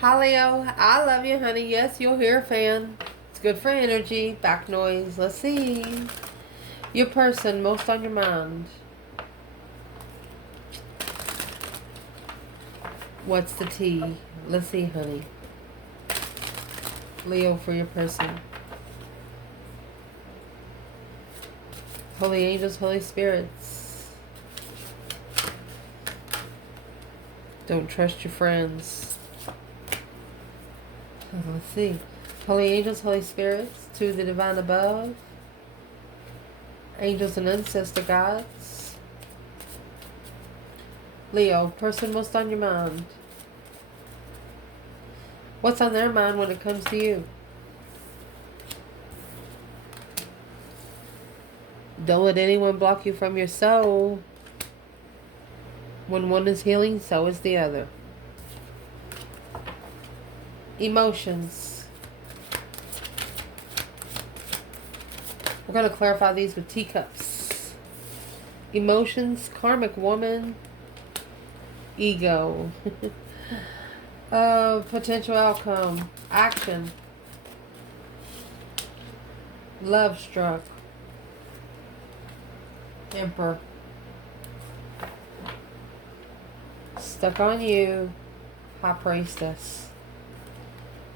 Hi Leo, I love you, honey. Yes, you'll hear a fan. It's good for energy. Back noise. Let's see. Your person most on your mind. What's the tea? Let's see, honey. Leo, for your person. Holy angels, Holy spirits. Don't trust your friends. Let's see. Holy angels, Holy spirits, to the divine above. Angels and ancestor gods. Leo, person most on your mind. What's on their mind when it comes to you? Don't let anyone block you from your soul. When one is healing, so is the other. Emotions. We're going to clarify these with teacups. Emotions, karmic woman, ego. Potential outcome, action, love struck, emperor, stuck on you, high priestess,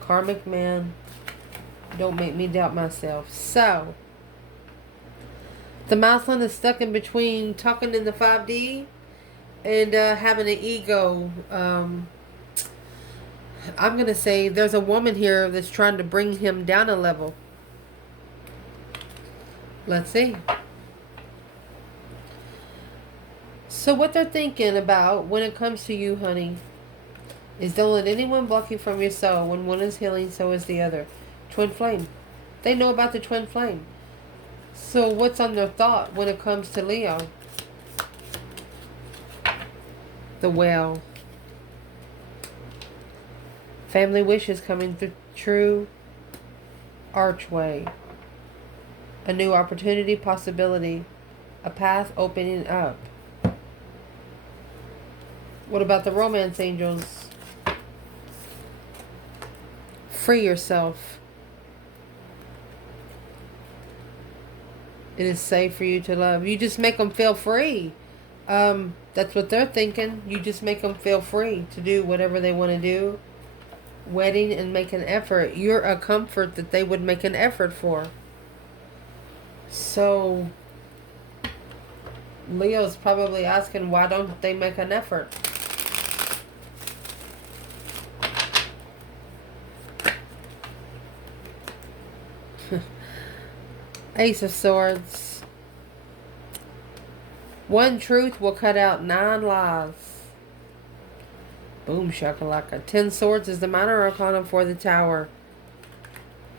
karmic man, don't make me doubt myself. So the milestone is stuck in between talking in the 5D and having an ego. I'm going to say there's a woman here that's trying to bring him down a level. Let's see. So what they're thinking about when it comes to you, honey, is don't let anyone block you from your soul. When one is healing, so is the other. Twin flame. They know about the twin flame. So what's on their thought when it comes to Leo? The well. Family wishes coming through true archway. A new opportunity, possibility. A path opening up. What about the romance angels? Free yourself. It is safe for you to love. You just make them feel free. That's what they're thinking. You just make them feel free to do whatever they want to do. Wedding and make an effort. You're a comfort that they would make an effort for. So Leo's probably asking, why don't they make an effort? Ace of Swords. One truth will cut out 9 lies. Boom shakalaka. 10 Swords is the minor arcana for the Tower.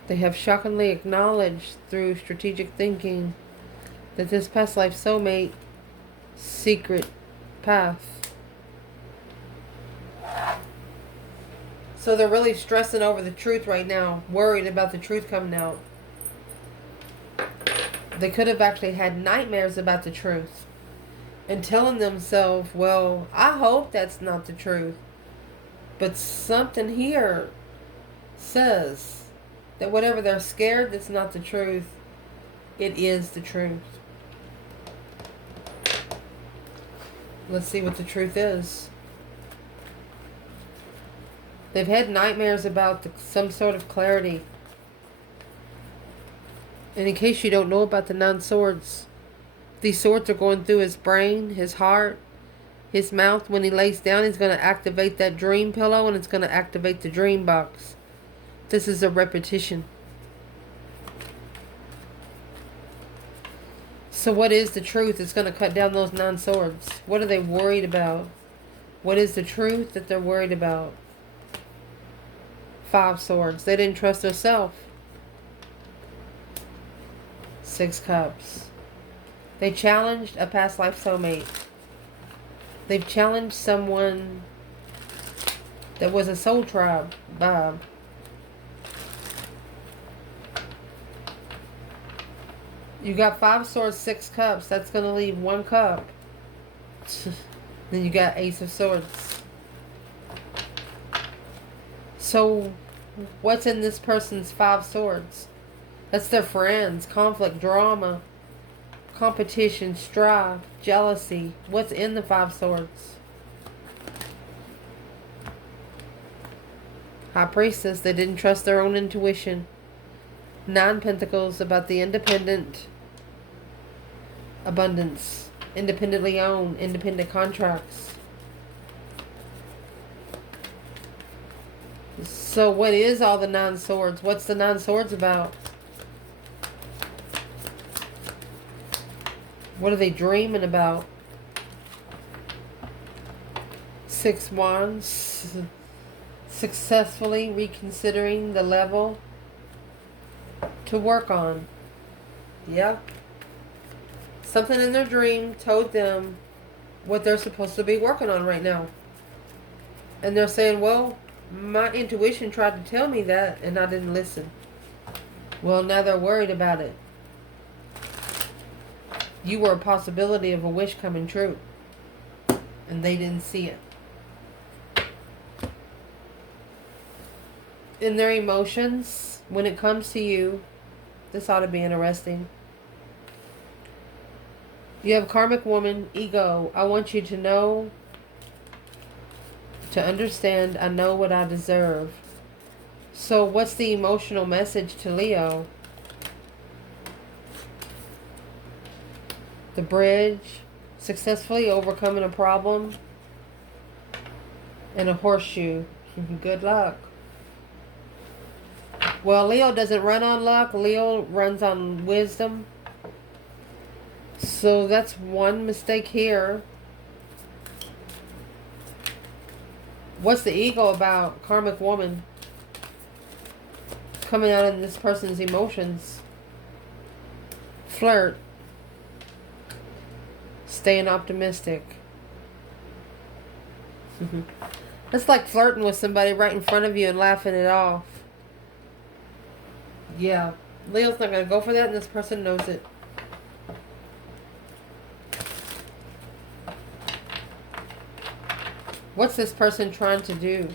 They have shockingly acknowledged through strategic thinking that this past life soulmate secret path. So they're really stressing over the truth right now, worried about the truth coming out. They could have actually had nightmares about the truth and telling themselves, well, I hope that's not the truth. But something here says that whatever they're scared that's not the truth, it is the truth. Let's see what the truth is. They've had nightmares about some sort of clarity. And in case you don't know about the 9 swords, these swords are going through his brain, his heart, his mouth. When he lays down, he's going to activate that dream pillow and it's going to activate the dream box. This is a repetition. So what is the truth? It's going to cut down those 9 swords. What are they worried about? What is the truth that they're worried about? 5 swords. They didn't trust themselves. 6 cups. They challenged a past life soulmate. They've challenged someone that was a soul tribe vibe. You got 5 swords, 6 cups. That's going to leave 1 cup. Then you got Ace of Swords. So, what's in this person's five swords? That's their friends, conflict, drama, competition, strife, jealousy. What's in the five swords? High priestess, they didn't trust their own intuition. Nine pentacles, about the independent abundance, independently owned, independent contracts. So what is all the nine swords? What's the nine swords about? What are they dreaming about? Six wands. Successfully reconsidering the level to work on. Yeah. Something in their dream told them what they're supposed to be working on right now. And they're saying, well, my intuition tried to tell me that and I didn't listen. Well, now they're worried about it. You were a possibility of a wish coming true. And they didn't see it. In their emotions, when it comes to you, this ought to be interesting. You have karmic woman, ego. I want you to know, to understand, I know what I deserve. So what's the emotional message to Leo? The bridge, successfully overcoming a problem, and a horseshoe. Good luck. Well, Leo doesn't run on luck. Leo runs on wisdom. So that's one mistake here. What's the ego about? Karmic woman. Coming out in this person's emotions. Flirt. Staying optimistic. It's like flirting with somebody right in front of you and laughing it off. Yeah. Leo's not going to go for that, and this person knows it. What's this person trying to do?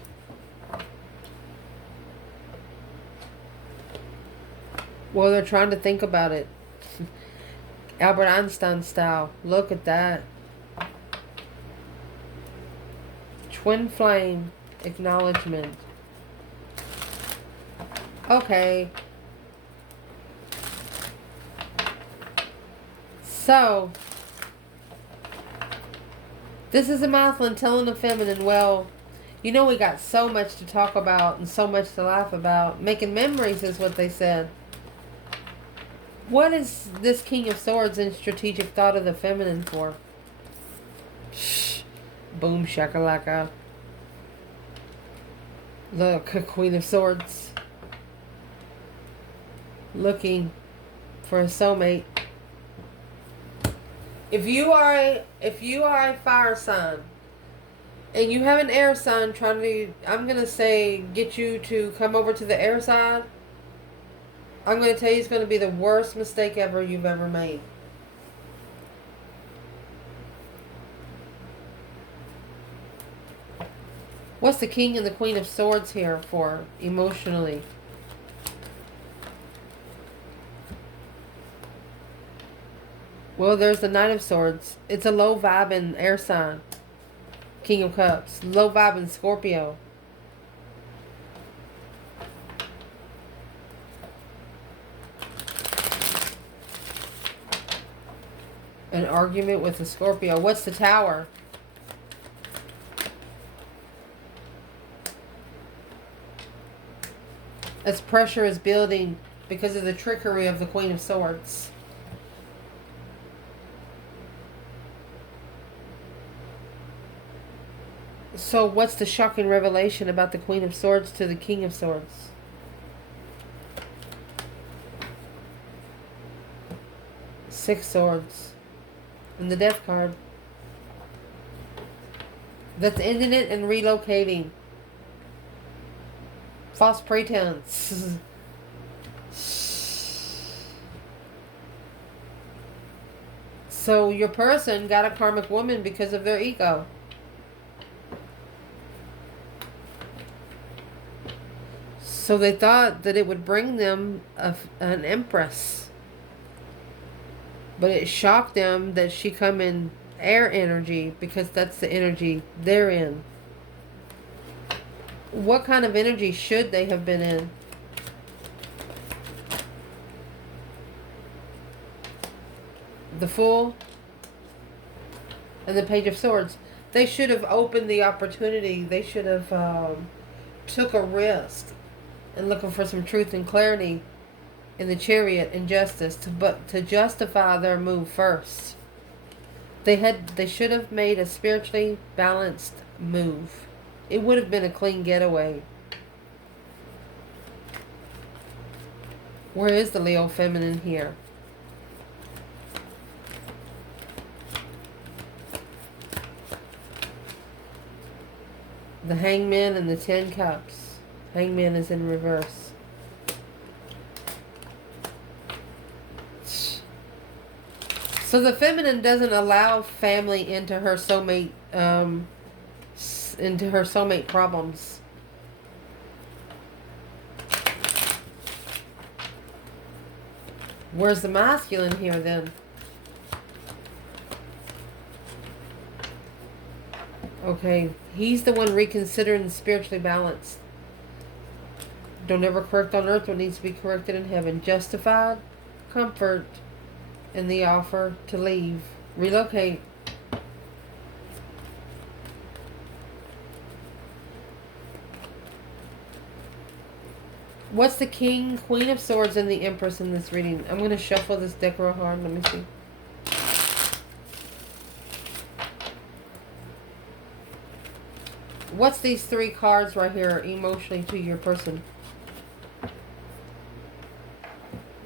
Well, they're trying to think about it. Albert Einstein style. Look at that. Twin flame. Acknowledgement. Okay. So, this is a masculine telling the feminine, well, you know we got so much to talk about and so much to laugh about. Making memories is what they said. What is this King of Swords in strategic thought of the feminine for? Shh. Boom shakalaka. Look, a Queen of Swords. Looking for a soulmate. If you are a fire sign and you have an air sign trying to, I'm going to say, get you to come over to the air side, I'm going to tell you it's going to be the worst mistake ever you've ever made. What's the King and the Queen of Swords here for emotionally? Well, there's the Knight of Swords. It's a low vibe in air sign. King of Cups. Low vibe in Scorpio. An argument with a Scorpio. What's the Tower? As pressure is building because of the trickery of the Queen of Swords. So what's the shocking revelation about the Queen of Swords to the King of Swords? Six Swords. And the Death card. That's ending it and relocating. False pretense. So your person got a karmic woman because of their ego. So they thought that it would bring them an empress. But it shocked them that she come in air energy, because that's the energy they're in. What kind of energy should they have been in? The Fool and the Page of Swords. They should have opened the opportunity. They should have took a risk and looking for some truth and clarity in the Chariot and Justice to justify their move first. They should have made a spiritually balanced move. It would have been a clean getaway. Where is the Leo feminine here? The Hangman and the 10 Cups. Hangman is in reverse. So the feminine doesn't allow family into her soulmate problems. Where's the masculine here then? Okay, he's the one reconsidering spiritually balanced. Don't ever correct on earth what needs to be corrected in heaven. Justified comfort in the offer to leave. Relocate. What's the King, Queen of Swords, and the Empress in this reading? I'm going to shuffle this deck real hard. Let me see. What's these 3 cards right here emotionally to your person?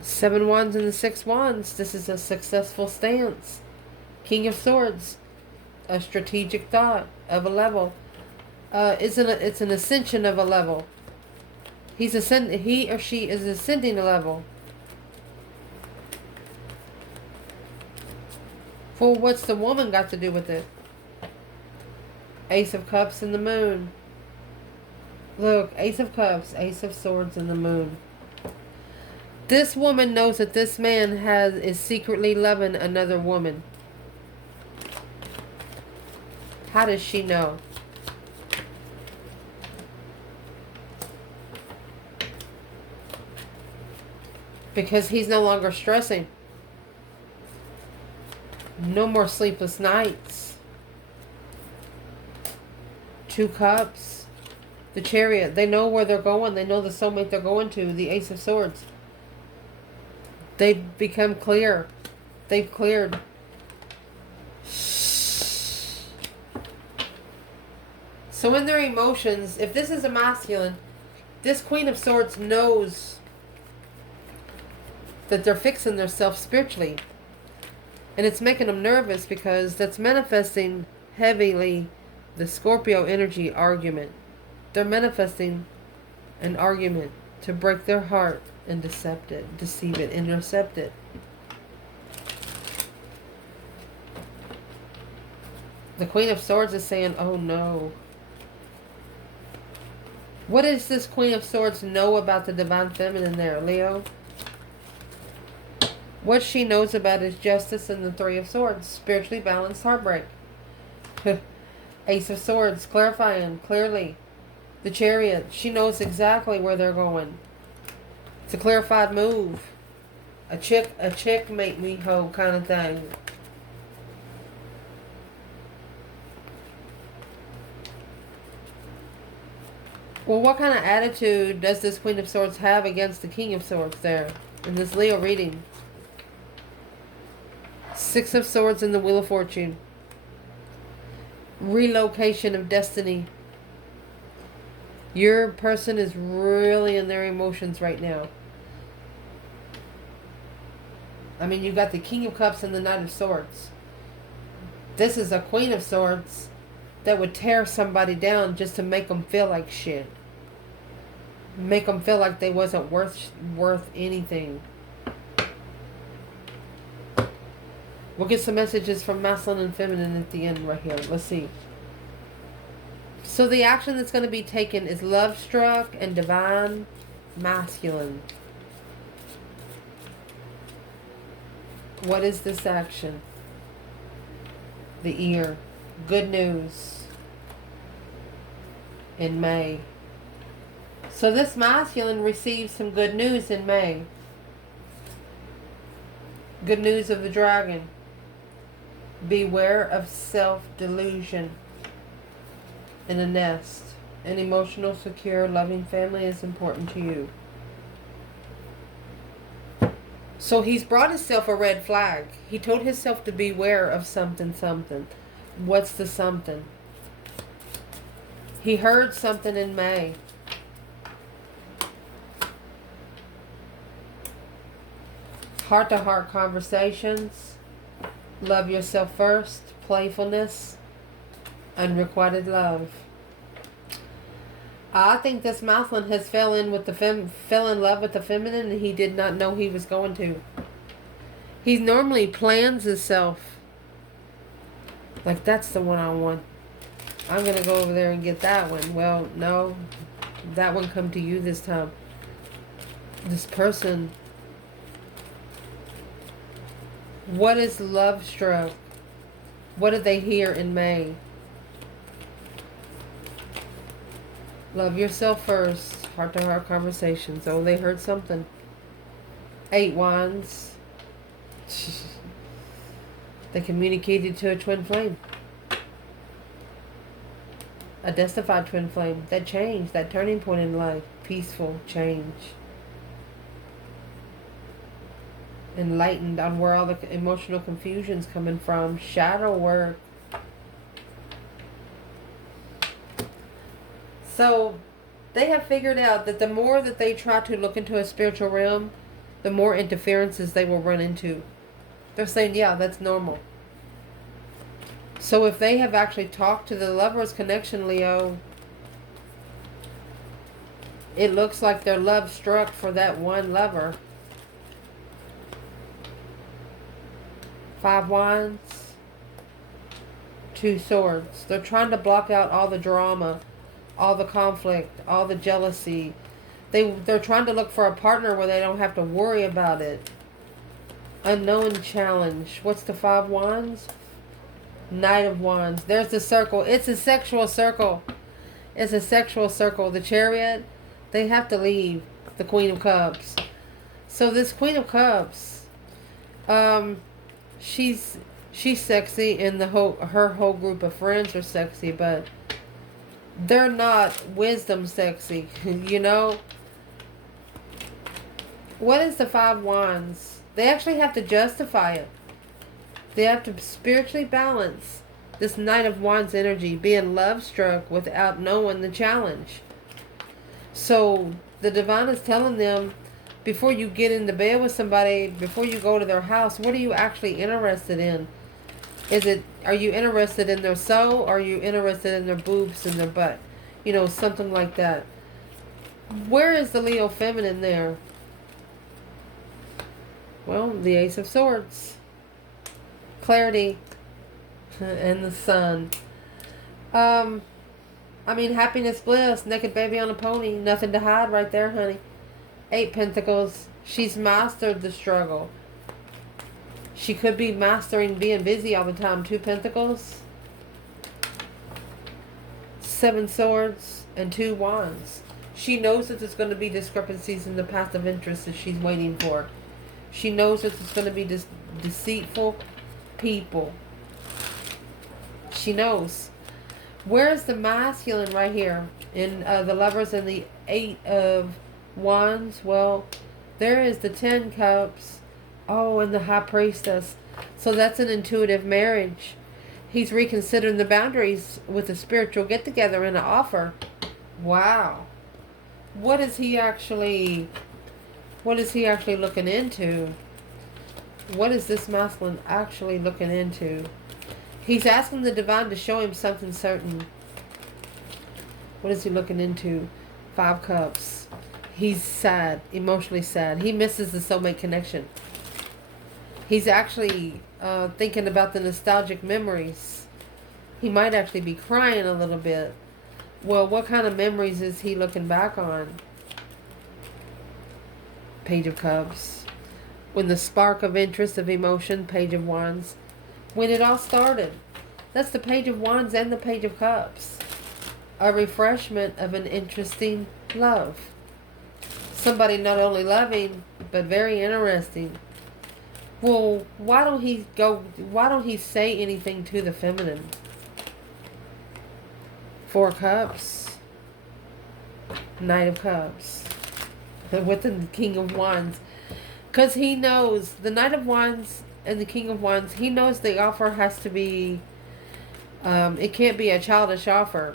7 Wands and the 6 Wands. This is a successful stance. King of Swords. A strategic thought of a level. It's an ascension of a level. He or she is ascending a level. Well, what's the woman got to do with it? Ace of Cups and the Moon. Look, Ace of Cups, Ace of Swords, and the Moon. This woman knows that this man is secretly loving another woman. How does she know? Because he's no longer stressing. No more sleepless nights. 2 Cups. The Chariot. They know where they're going. They know the soulmate they're going to. The Ace of Swords. They've become clear. They've cleared. So in their emotions, if this is a masculine, this Queen of Swords knows that they're fixing themselves spiritually. And it's making them nervous because that's manifesting heavily the Scorpio energy argument. They're manifesting an argument to break their heart and deceive it, intercept it. The Queen of Swords is saying, oh no. What does this Queen of Swords know about the Divine Feminine there, Leo? What she knows about is Justice and the 3 of Swords. Spiritually balanced heartbreak. Ace of Swords, clarifying clearly. The Chariot, she knows exactly where they're going. It's a clarified move. A chick make me hoe kind of thing. Well, what kind of attitude does this Queen of Swords have against the King of Swords there in this Leo reading? 6 of Swords and the Wheel of Fortune. Relocation of destiny. Your person is really in their emotions right now. I mean, you got the King of Cups and the Knight of Swords. This is a Queen of Swords that would tear somebody down just to make them feel like shit. Make them feel like they wasn't worth anything. We'll get some messages from masculine and feminine at the end right here. Let's see. So the action that's going to be taken is love struck and divine. masculine. What is this action? The ear. Good news. In May. So this masculine receives some good news in May. Good news of the dragon. Beware of self-delusion in a nest. An emotional, secure, loving family is important to you. So he's brought himself a red flag. He told himself to beware of something. What's the something? He heard something in May. Heart-to-heart conversations. Love yourself first. Playfulness. Unrequited love. I think this masculine has fell in love with the feminine, and he did not know he was going to. He normally plans himself. Like, that's the one I want. I'm going to go over there and get that one. Well, no. That one come to you this time. This person. What is love struck? What did they hear in May? Love yourself first. Heart-to-heart conversations. Oh, they heard something. 8 wands. They communicated to a twin flame. A destified twin flame. That change. That turning point in life. Peaceful change. Enlightened on where all the emotional confusion's coming from. Shadow work. So, they have figured out that the more that they try to look into a spiritual realm, the more interferences they will run into. They're saying, yeah, that's normal. So if they have actually talked to the lover's connection, Leo, it looks like they're love struck for that one lover. 5 wands. 2 swords. They're trying to block out all the drama, all the conflict, all the jealousy. They're trying to look for a partner where they don't have to worry about it. Unknown challenge. What's the 5 wands? Knight of Wands. There's the circle. It's a sexual circle. It's a sexual circle. The Chariot, they have to leave. The Queen of Cups. So this Queen of Cups, she's sexy, and her whole group of friends are sexy, but they're not wisdom sexy. You know? What is the 5 wands? They actually have to justify it. They have to spiritually balance this Knight of Wands energy, being love struck without knowing the challenge. So the divine is telling them, before you get into bed with somebody, before you go to their house, what are you actually interested in? Are you interested in their soul, or are you interested in their boobs and their butt? You know, something like that. Where is the Leo feminine there? Well, the Ace of Swords. Clarity. And the Sun. I mean, happiness, bliss, naked baby on a pony. Nothing to hide right there, honey. 8 Pentacles. She's mastered the struggle. She could be mastering being busy all the time. 2 Pentacles. 7 Swords. And 2 Wands. She knows that there's going to be discrepancies in the path of interest that she's waiting for. She knows that there's going to be deceitful people. She knows. Where's the masculine right here? In the Lovers and the 8 of Wands. Well, there is the 10 Cups. Oh, and the High Priestess. So that's an intuitive marriage. He's reconsidering the boundaries with a spiritual get-together and an offer. Wow. What is he actually looking into? What is this masculine actually looking into? He's asking the divine to show him something certain. What is he looking into? 5 Cups. He's sad, emotionally sad. He misses the soulmate connection. He's actually thinking about the nostalgic memories. He might actually be crying a little bit. Well, what kind of memories is he looking back on? Page of Cups. When the spark of interest, of emotion, Page of Wands. When it all started. That's the Page of Wands and the Page of Cups. A refreshment of an interesting love. Somebody not only loving, but very interesting. Well, why don't he say anything to the feminine? Four Cups. Knight of Cups. With the King of Wands. Because he knows, the Knight of Wands and the King of Wands, he knows the offer has to be, it can't be a childish offer.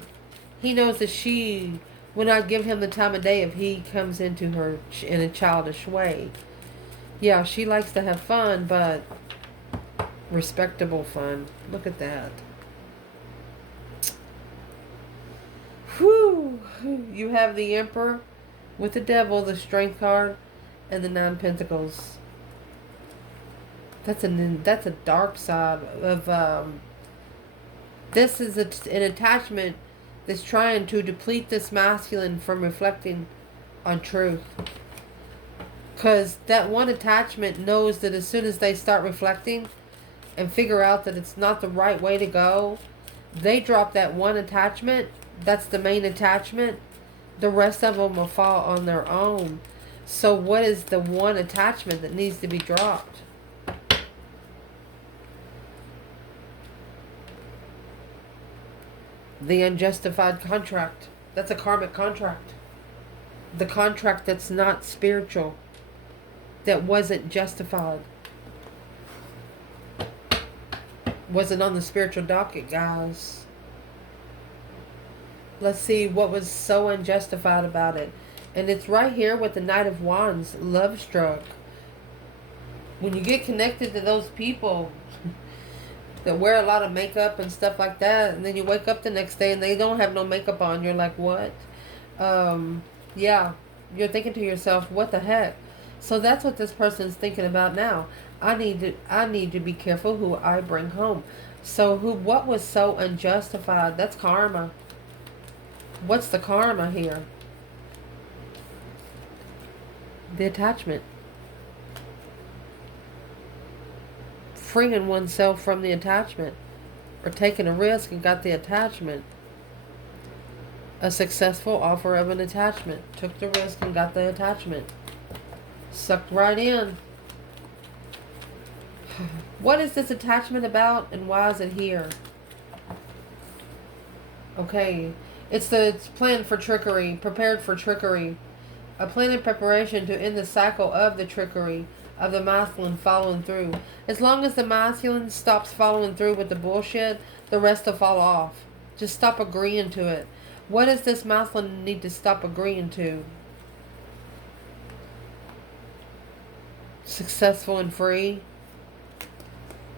He knows that she will not give him the time of day if he comes into her in a childish way. Yeah, she likes to have fun, but respectable fun. Look at that. Whew. You have the Emperor with the Devil, the Strength card, and the Nine Pentacles. That's a dark side of this is an attachment that's trying to deplete this masculine from reflecting on truth. Because that one attachment knows that as soon as they start reflecting and figure out that it's not the right way to go, they drop that one attachment. That's the main attachment. The rest of them will fall on their own. So what is the one attachment that needs to be dropped? The unjustified contract. That's a karmic contract. The contract that's not spiritual. That wasn't justified. Wasn't on the spiritual docket, guys. Let's see what was so unjustified about it. And it's right here with the Knight of Wands, love struck. When you get connected to those people that wear a lot of makeup and stuff like that, and then you wake up the next day and they don't have no makeup on, you're like, what? Yeah, you're thinking to yourself, what the heck? So that's what this person's thinking about now. I need to be careful who I bring home. So what was so unjustified? That's karma. What's the karma here? The attachment. Freeing oneself from the attachment. Or taking a risk and got the attachment. A successful offer of an attachment. Took the risk and got the attachment. Sucked right in. What is this attachment about and why is it here? Okay. It's planned for trickery. Prepared for trickery. A plan in preparation to end the cycle of the trickery of the masculine following through. As long as the masculine stops following through with the bullshit, the rest will fall off. Just stop agreeing to it. What does this masculine need to stop agreeing to? Successful and free?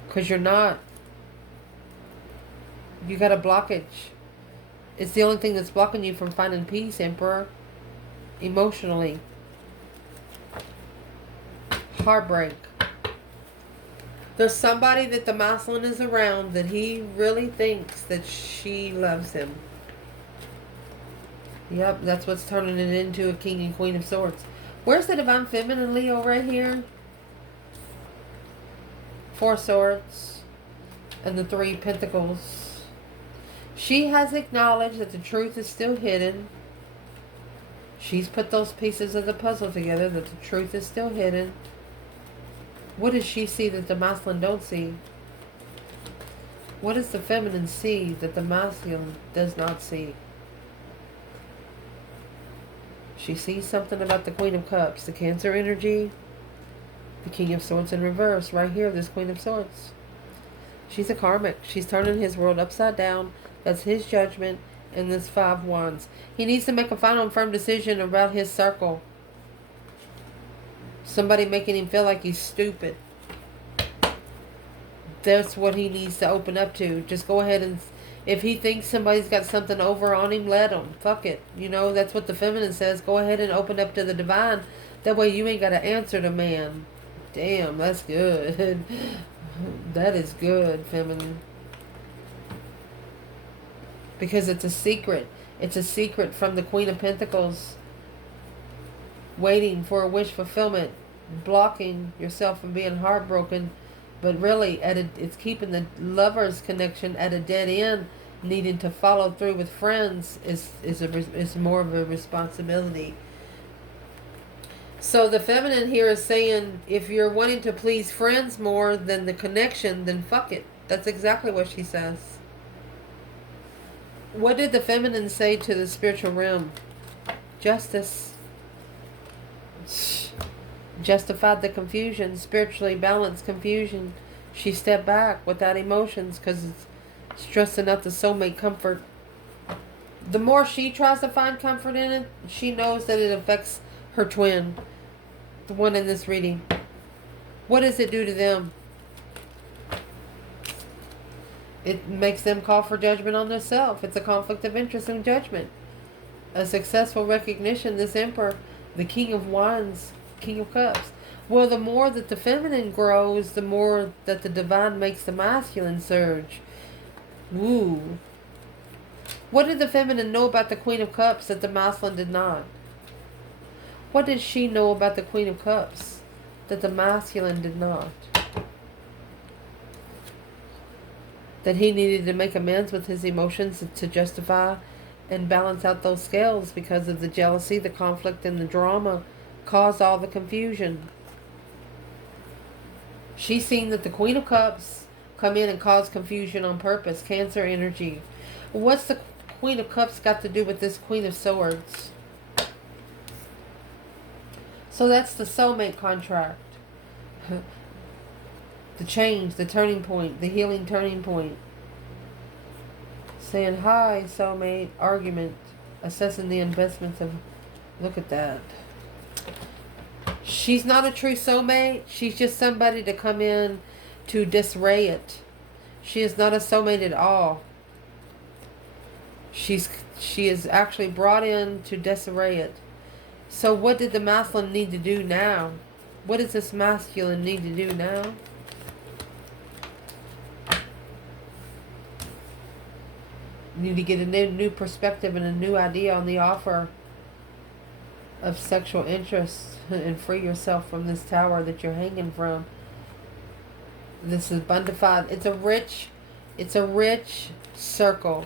Because you're not. You got a blockage. It's the only thing that's blocking you from finding peace, Emperor. Emotionally. Heartbreak. There's somebody that the masculine is around that he really thinks that she loves him. Yep, that's what's turning it into a King and Queen of Swords. Where's the Divine Feminine, Leo, right here? Four Swords. And the Three Pentacles. She has acknowledged that the truth is still hidden. She's put those pieces of the puzzle together, that the truth is still hidden. What does she see that the masculine don't see? What does the feminine see that the masculine does not see? She sees something about the Queen of Cups, the Cancer energy, the King of Swords in reverse. Right here, this Queen of Swords. She's a karmic. She's turning his world upside down. That's his judgment. And this Five Wands. He needs to make a final and firm decision about his circle. Somebody making him feel like he's stupid. That's what he needs to open up to. Just go ahead and... If he thinks somebody's got something over on him, let him. Fuck it. You know, that's what the feminine says. Go ahead and open up to the divine. That way you ain't got to answer to man. Damn, that's good. That is good, feminine. Because it's a secret. It's a secret from the Queen of Pentacles. waiting for a wish fulfillment, blocking yourself from being heartbroken, but really it's keeping the lover's connection at a dead end. Needing to follow through with friends is more of a responsibility. So the feminine here is saying, if you're wanting to please friends more than the connection, then fuck it. That's exactly what she says. What did the feminine say to the spiritual realm? Justice. Justified the confusion, spiritually balanced confusion. She stepped back without emotions because it's stressing out the soulmate comfort. The more she tries to find comfort in it, she knows that it affects her twin, the one in this reading. What does it do to them? It makes them call for judgment on themselves. It's a conflict of interest and judgment. A successful recognition, this emperor, the king of wands, king of cups. Well, the more that the feminine grows, the more that the divine makes the masculine surge. Woo. What did the feminine know about the queen of cups that the masculine did not? What did she know about the queen of cups that the masculine did not? That he needed to make amends with his emotions to justify and balance out those scales because of the jealousy, the conflict, and the drama caused all the confusion. She's seen that the Queen of Cups come in and cause confusion on purpose. Cancer energy. What's the Queen of Cups got to do with this Queen of Swords? So that's the soulmate contract. The change, the turning point, the healing turning point. Saying hi, soulmate, argument, assessing the investments of... Look at that. She's not a true soulmate. She's just somebody to come in to disarray it. She is not a soulmate at all. She is actually brought in to disarray it. So what did the masculine need to do now? What does this masculine need to do now? You need to get a new perspective and a new idea on the offer of sexual interest and free yourself from this tower that you're hanging from. This is bundified. It's a rich circle.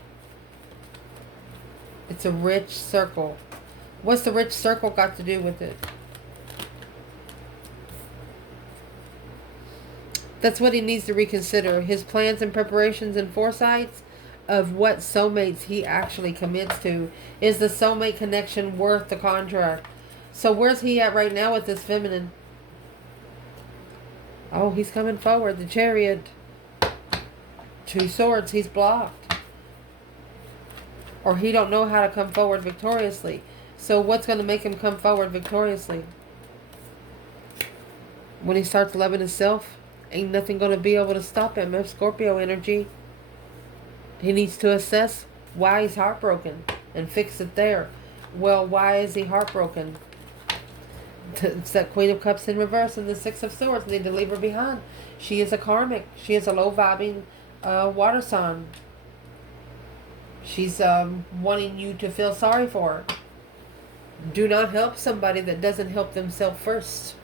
It's a rich circle. What's the rich circle got to do with it? That's what he needs to reconsider. His plans and preparations and foresights of what soulmates he actually commits to. Is the soulmate connection worth the contract? So where's he at right now with this feminine? Oh, he's coming forward. The Chariot. 2 swords. He's blocked. Or he don't know how to come forward victoriously. So what's going to make him come forward victoriously? When he starts loving himself, ain't nothing going to be able to stop him. If Scorpio energy. He needs to assess why he's heartbroken and fix it there. Well, why is he heartbroken? It's that Queen of Cups in reverse and the 6 of Swords. Need to leave her behind. She is a karmic. She is a low-vibing water sign. She's wanting you to feel sorry for her. Do not help somebody that doesn't help themselves first.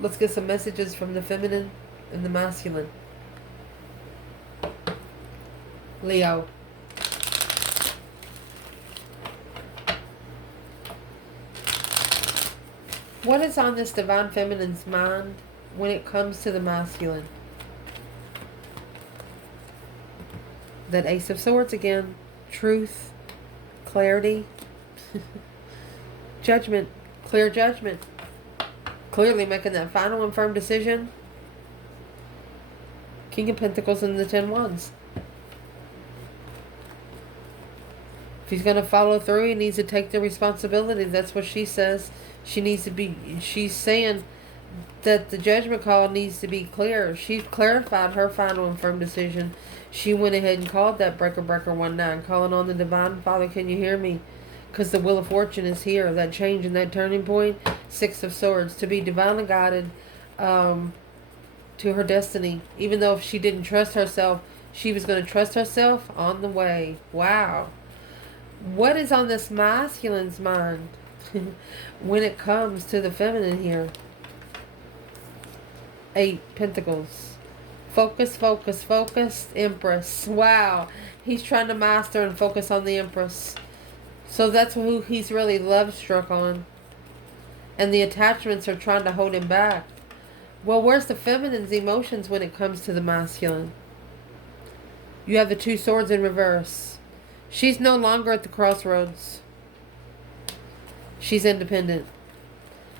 Let's get some messages from the feminine and the masculine. Leo. What is on this divine feminine's mind when it comes to the masculine? That Ace of Swords again. Truth. Clarity. Judgment. Clear judgment. Clearly making that final and firm decision. King of Pentacles and the 10 Wands. If he's going to follow through, he needs to take the responsibility. That's what she says. She needs to be... She's saying that the judgment call needs to be clear. She clarified her final and firm decision. She went ahead and called that breaker 19, calling on the divine Father, can you hear me? Because the wheel of fortune is here. That change and that turning point. 6 of Swords. To be divinely guided to her destiny. Even though if she didn't trust herself, she was going to trust herself on the way. Wow. What is on this masculine's mind? when it comes to the feminine here. 8 Pentacles. Focus, focus, focus. Empress. Wow. He's trying to master and focus on the Empress. So that's who he's really love struck on. And the attachments are trying to hold him back. Well, where's the feminine's emotions when it comes to the masculine? You have the 2 swords in reverse. She's no longer at the crossroads. She's independent.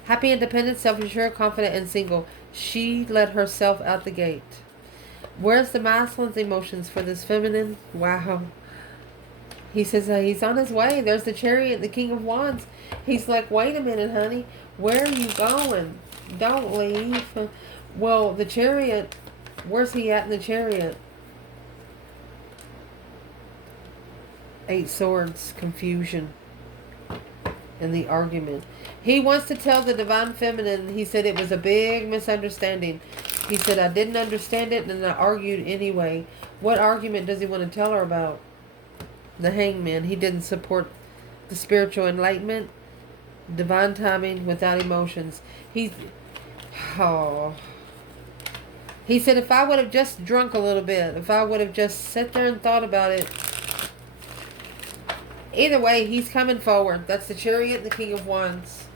Happy, independent, self-assured, confident, and single. She let herself out the gate. Where's the masculine's emotions for this feminine? Wow. He says he's on his way. There's the Chariot, the King of Wands. He's like, wait a minute, honey. Where are you going? Don't leave. Well, the Chariot, where's he at in the Chariot? 8 Swords, confusion, and the argument. He wants to tell the divine feminine, he said it was a big misunderstanding. He said, I didn't understand it and I argued anyway. What argument does he want to tell her about? The Hangman. He didn't support the spiritual enlightenment, divine timing without emotions. He said, if I would have just drunk a little bit, if I would have just sat there and thought about it. Either way, he's coming forward. That's the Chariot and the King of Wands.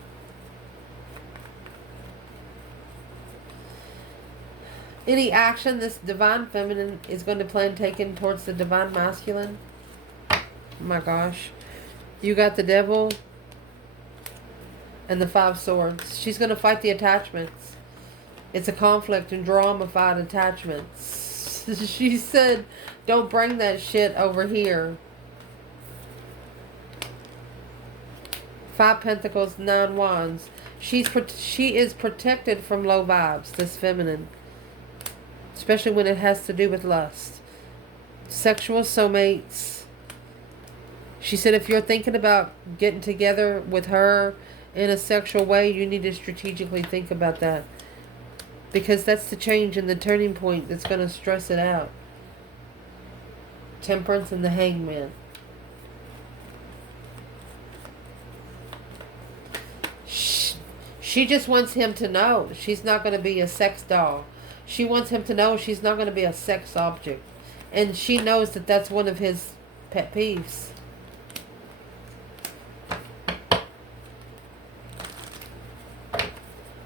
Any action this divine feminine is going to plan taken towards the divine masculine? Oh my gosh. You got the Devil and the 5 Swords. She's going to fight the attachments. It's a conflict and drama-fied attachments. She said, don't bring that shit over here. 5 Pentacles, 9 Wands. She is protected from low vibes, this feminine. Especially when it has to do with lust. Sexual soulmates. She said if you're thinking about getting together with her in a sexual way, you need to strategically think about that. Because that's the change and the turning point that's going to stress it out. Temperance and the Hangman. She just wants him to know she's not going to be a sex doll. She wants him to know she's not going to be a sex object. And she knows that that's one of his pet peeves.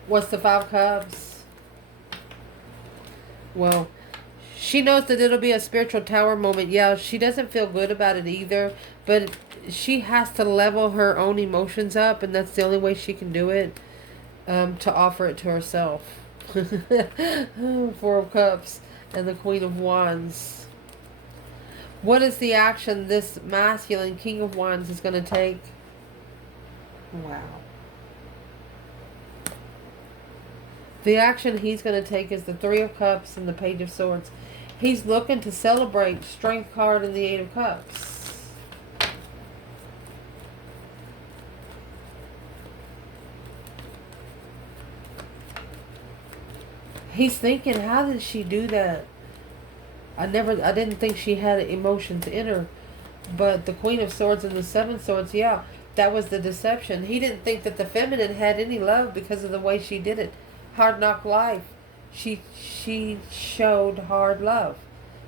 What's the 5 Cups? Well, she knows that it'll be a spiritual tower moment. Yeah, she doesn't feel good about it either. But she has to level her own emotions up. And that's the only way she can do it. To offer it to herself. 4 of Cups and the Queen of Wands. What is the action this masculine King of Wands is going to take? Wow. The action he's going to take is the 3 of Cups and the Page of Swords. He's looking to celebrate Strength card and the 8 of Cups. He's thinking, how did she do that? I didn't think she had emotions in her. But the Queen of Swords and the 7 Swords, yeah, that was the deception. He didn't think that the feminine had any love because of the way she did it. Hard knock life. She showed hard love.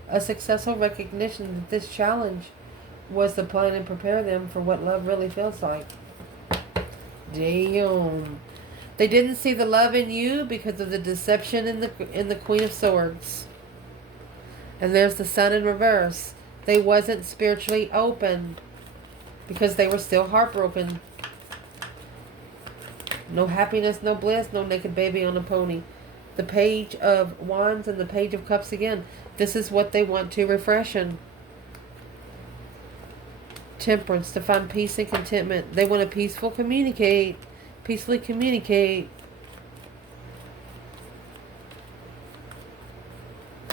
A successful recognition that this challenge was to plan and prepare them for what love really feels like. Damn. They didn't see the love in you because of the deception in the Queen of Swords. And there's the Sun in reverse. They wasn't spiritually open because they were still heartbroken. No happiness, no bliss, no naked baby on a pony. The Page of Wands and the Page of Cups again. This is what they want to refreshen. Temperance, to find peace and contentment. They want to peacefully communicate.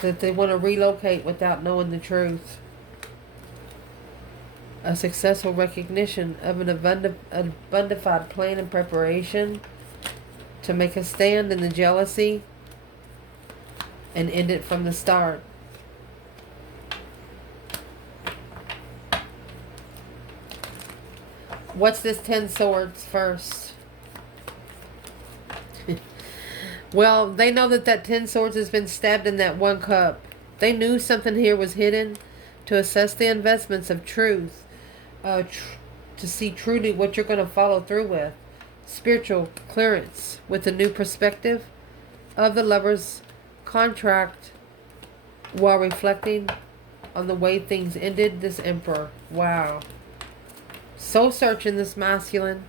That they want to relocate without knowing the truth. A successful recognition of an abundified plan and preparation to make a stand in the jealousy and end it from the start. What's this 10 swords first? Well, they know that that 10 swords has been stabbed in that one cup. They knew something here was hidden. To assess the investments of truth. To see truly what you're going to follow through with. Spiritual clearance with a new perspective of the lover's contract while reflecting on the way things ended. This emperor. Wow. Soul searching, this masculine.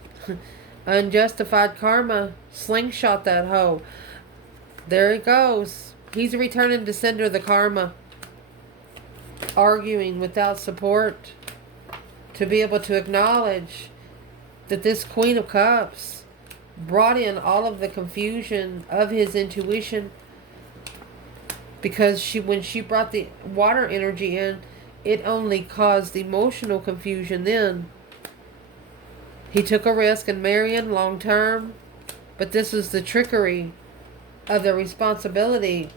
Unjustified karma. Slingshot that hoe. There he goes. He's a returning descender of the karma. Arguing without support. To be able to acknowledge that this Queen of Cups brought in all of the confusion of his intuition. Because when she brought the water energy in, it only caused emotional confusion then. He took a risk in marrying long term. But this was the trickery of the responsibility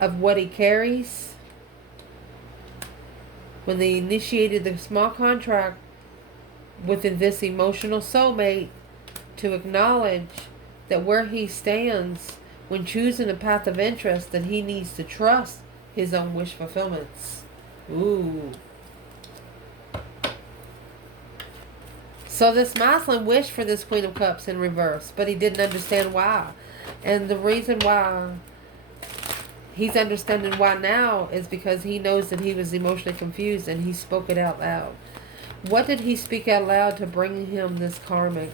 of what he carries. When they initiated the small contract with this emotional soulmate, to acknowledge that where he stands when choosing a path of interest, that he needs to trust his own wish fulfillments. Ooh. So this masculine wished for this Queen of Cups in reverse, but he didn't understand why. And the reason why he's understanding why now is because he knows that he was emotionally confused and he spoke it out loud. What did he speak out loud to bring him this karmic?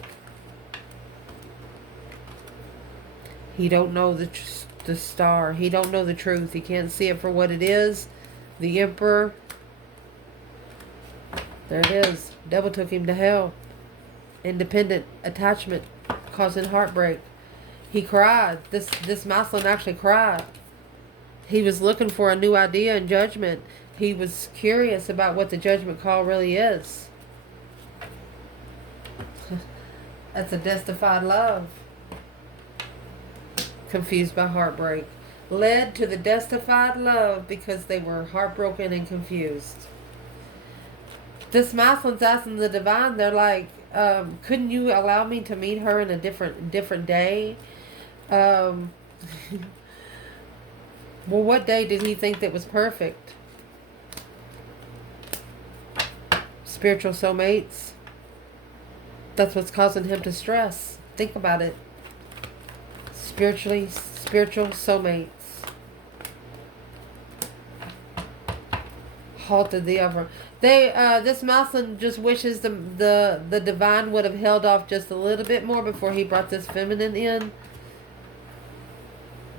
He don't know the star. He don't know the truth. He can't see it for what it is. The emperor. There it is. Devil took him to hell. Independent attachment causing heartbreak. He cried. This masculine actually cried. He was looking for a new idea and judgment. He was curious about what the judgment call really is. That's a justified love. Confused by heartbreak. Led to the justified love because they were heartbroken and confused. This masculine's asking the divine, they're like, couldn't you allow me to meet her in a different day? Well, what day did he think that was perfect? Spiritual soulmates. That's what's causing him to stress. Think about it. Spiritual soulmates. Halted the other. This masculine just wishes the divine would have held off just a little bit more before he brought this feminine in.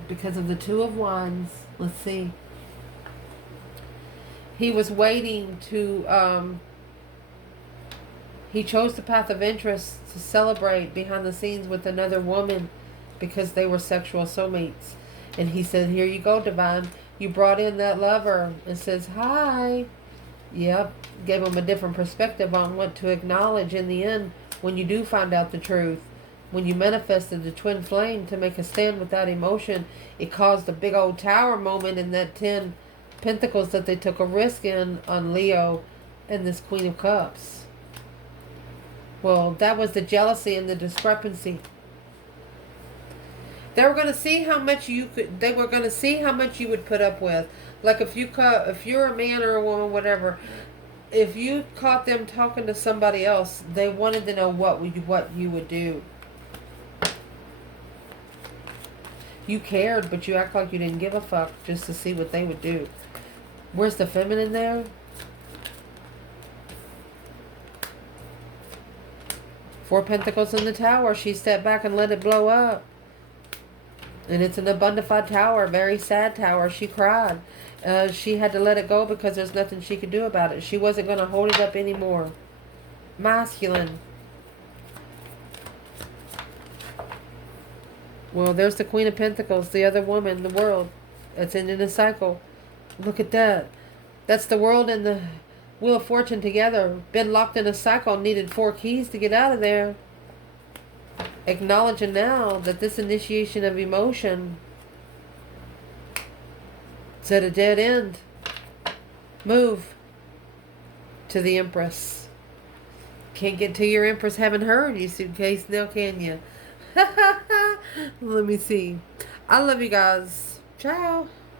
Because of the Two of Wands. Let's see. He was waiting to, he chose the path of interest to celebrate behind the scenes with another woman because they were sexual soulmates. And he said, here you go, divine. You brought in that lover and says, hi. Yep. Gave him a different perspective on what to acknowledge in the end when you do find out the truth. When you manifested the twin flame to make a stand without emotion, it caused a big old tower moment in that 10 pentacles that they took a risk in on Leo and this Queen of Cups. Well, that was the jealousy and the discrepancy. They were going to see how much you could. They were going to see how much you would put up with. Like if you're a man or a woman, whatever. If you caught them talking to somebody else, they wanted to know what you would do. You cared, but you act like you didn't give a fuck just to see what they would do. Where's the feminine there? Four Pentacles in the tower. She stepped back and let it blow up. And it's an abundified tower, very sad tower. She cried. She had to let it go because there's nothing she could do about it. She wasn't going to hold it up anymore. Masculine. Well, there's the Queen of Pentacles, the other woman in the world. It's ending a cycle. Look at that. That's the world and the Wheel of Fortune together. Been locked in a cycle, needed 4 keys to get out of there. Acknowledging now that this initiation of emotion is at a dead end. Move to the Empress. Can't get to your Empress having her in your suitcase now, can you? Let me see. I love you guys. Ciao.